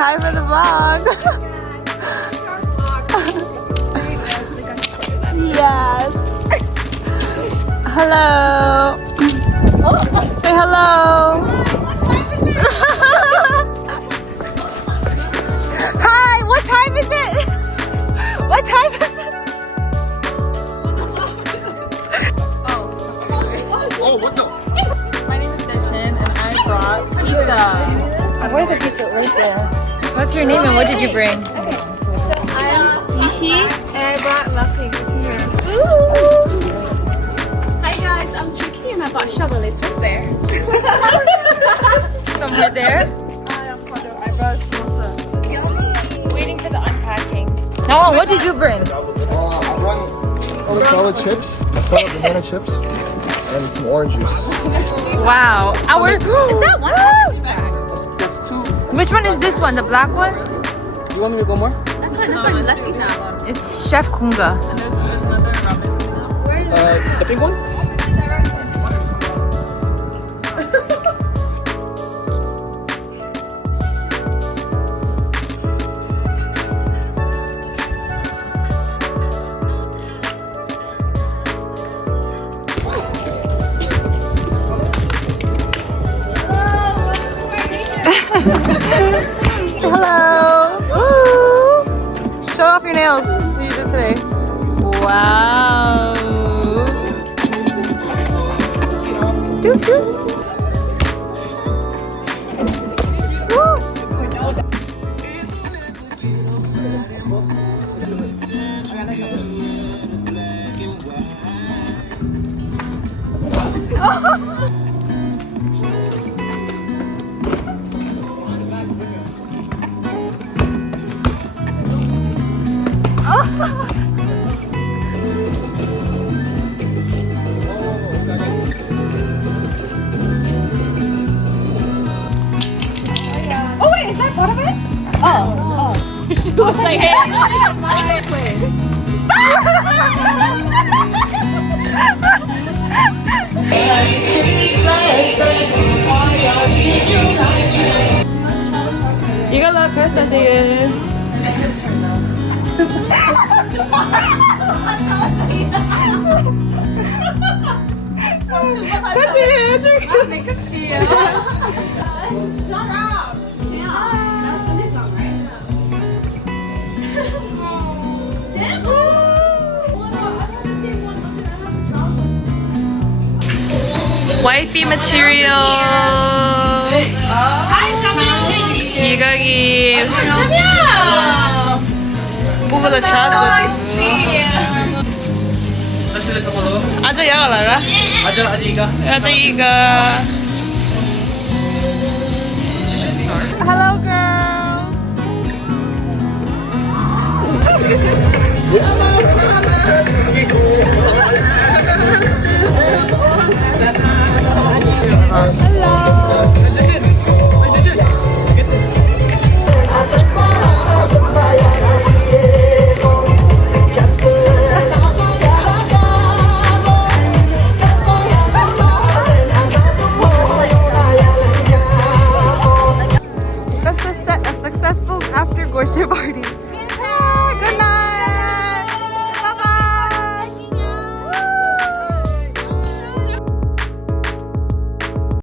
hi for the vlog. Yes. Hello. Say hello. Hi, what time is it? What time is it? Oh, what the? My name is Deshin and I brought pizza. Where's the pizza? Right there. What's your name and what did you bring? I'm Yishi and I brought nothing here. Hi guys, I'm Tricky and I bought shovel. It's right there. Somewhere there? I'm kordo. I brought samosa. Waiting for the unpacking. Oh, what did you bring? I brought salad chips, salad banana chips, and some orange juice. Wow. Our is that one? That's two. Which one is this one? The black one? You want me to go more? That's why this one left now. It's Chef Kunga. The pink one? Hello. Ooh. Show off your nails. What did you do today? Wow. Doop, doop. Oh wait, is that part of it? She was like, hey. 이걸로 패스들. Wifey material. 이가기. 보고도 자주. 아주 야가라라. 아저 아직 이가. 아주 이가.